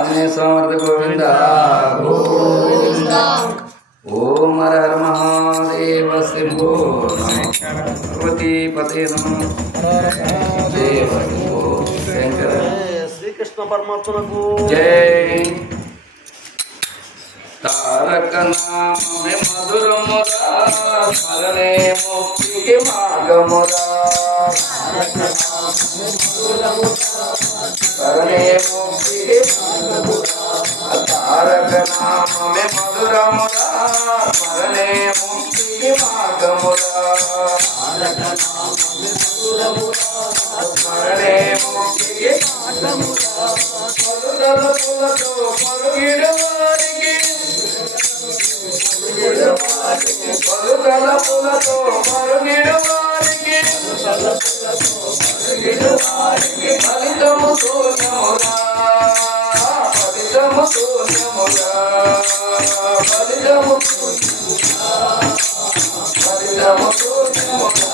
ఆంజనేయ స్వామి గోవింద గోవింద. ఓం హర హర మహాదేవ శంభో పార్వతీ పతే నమః దేవ శంభో శంకర. శ్రీకృష్ణ పరమాత్మకు జై. తారక నామే మధురమురా స్మరణే ముక్తికి మార్గమురా. స్మరణే ముక్తికి మార్గమురా. తారక నామే మధురమురా స్మరణే ముక్తికి మార్గమురా. స్మరణే ముక్తికి మార్గమురా. మధురల పులతో మరుగిడు వారికి పలుకల పులతో మరుగిడు వారికి ఫలితము శూన్యమురా. ఫలితము శూన్యమురా. ఫలితము ఫలితము శూన్యమురా.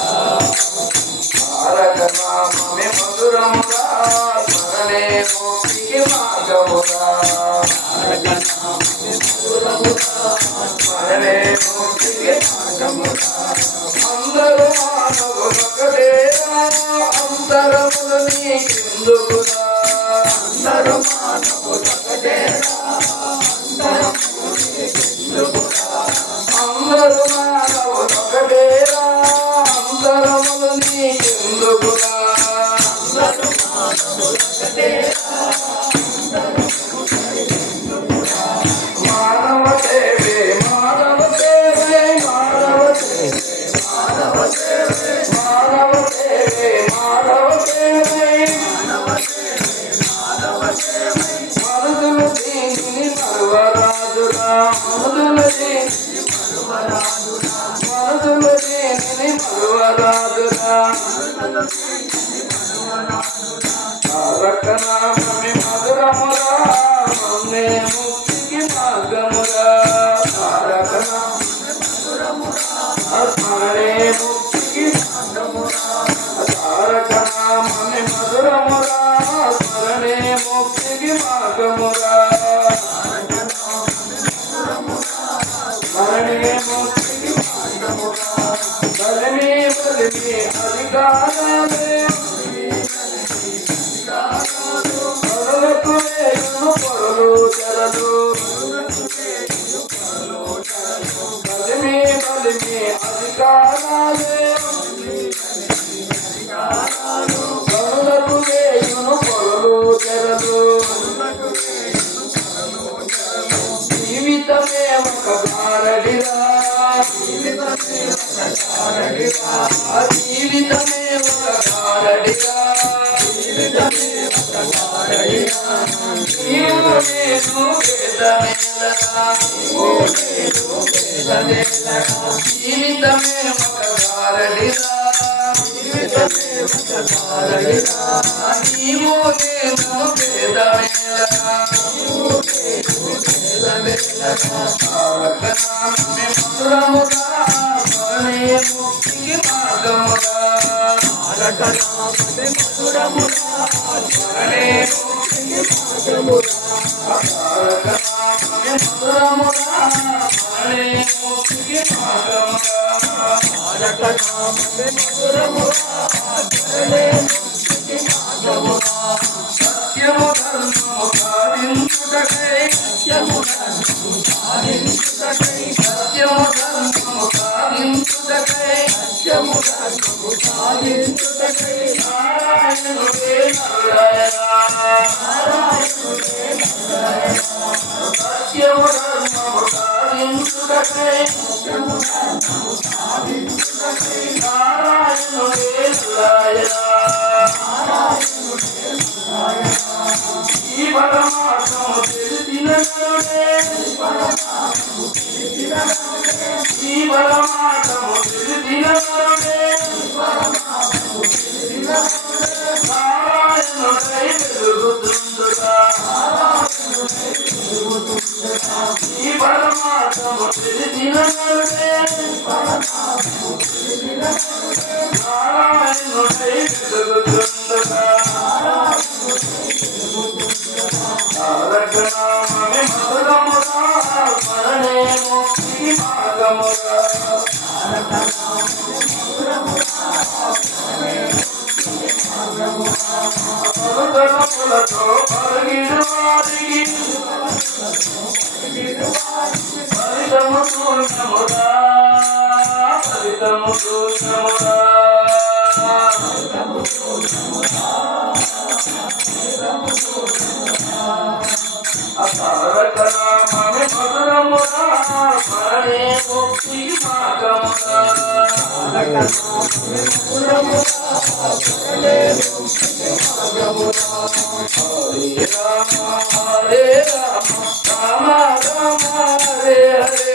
తారక నామమే మధురమురా స్మరణే ముక్తికి మార్గమురా. స్మరణే ముక్తికి మార్గమురా. అందరూ మానవులొకటేరా అంతరములు నీకెందుకురా. అందరూ మానవులొకటేరా అంతరములు నీకెందుకురా. అందరూ మానవులొకటేరా అంతరములు నీకెందుకురా. అందరూ మానవులొకటేరా మానవ సేవే మానవ సేవే మానవ సేవే మానవ సేవే మానవ సేవే మానవ సేవే మానవ సేవే. మరుదులు దీనిని మరువరాదురా. మరుదులు దీనిని మరువరాదురా. మరుదులు దీనిని మరువరాదురా. తారక నామమే మధురమురా మమ్మే ముక్తికి మార్గమురా. తారక నామమే మధురమురా స్మరణే ముక్తికి మార్గమురా. తారక నామమే మధురమురా స్మరణే ముక్తికి మార్గమురా. స్మరణే ముక్తికి మార్గమురా. బలిమి బలిమి అధికారాలే పొరలు జరలు. బలిమి బలిమి అధికారాలే కనులకు వేయును పొరలు జరలు. జీవితమే ఒక గారడిరా. జీవితమే ఒక గారడిరా. జీవితమే ఒక గారడిరా. జీవితమే ఒక గారడిరా. నీవు నేను భేదమేలరా. నీవు నేను భేదమేలరా. జీవితమే ఒక గారడిరా. జీవితమే ఒక గారడిరా. నీవు నేను భేదమేలరా. నీవు నేను భేదమేలరా. తారక నామమే మధురమురా స్మరణే ముక్తికి మార్గమురా. తారక నామమే మధురమురా స్మరణే ముక్తికి మార్గమురా. తారక నామమే మధురమురా స్మరణే ముక్తికి మార్గమురా. తారక నామమే మధురమురా స్మరణే ముక్తికి మార్గమురా. సత్యము ధర్మము సాధించుటకై సత్యము ధర్మము సాధించుటకై సత్యము ధర్మము సాధించుటకై సత్యము ధర్మము సాధించుటకై నారాయణుడే నారాయణ. నారాయణుడే నారాయణ. సత్యము ధర్మము సాధించుటకై సత్యము ధర్మము సాధించుటకై నారాయణుడే నారాయణ. నారాయణుడే నారాయణ. ఈ పరమాత్మము తెలిసిన నరుడే. ఈ పరమాత్మము తెలిసిన నరుడే. నారాయణుడై వెలుగుతుండుగా. ఈ పరమాత్మము తెలిసిన నరుడే. నారాయణుడై వెలుగుతుండుగా. తారక మధురముగా పలుకరములతో పలికిడు వారికి ఫలితము శూన్యముగా ఫలితము శూన్యముగా అతారక నామమే మధురముగా స్మరణే ముక్తి మార్గముగా హరే రామ రామ రామ హరే హరే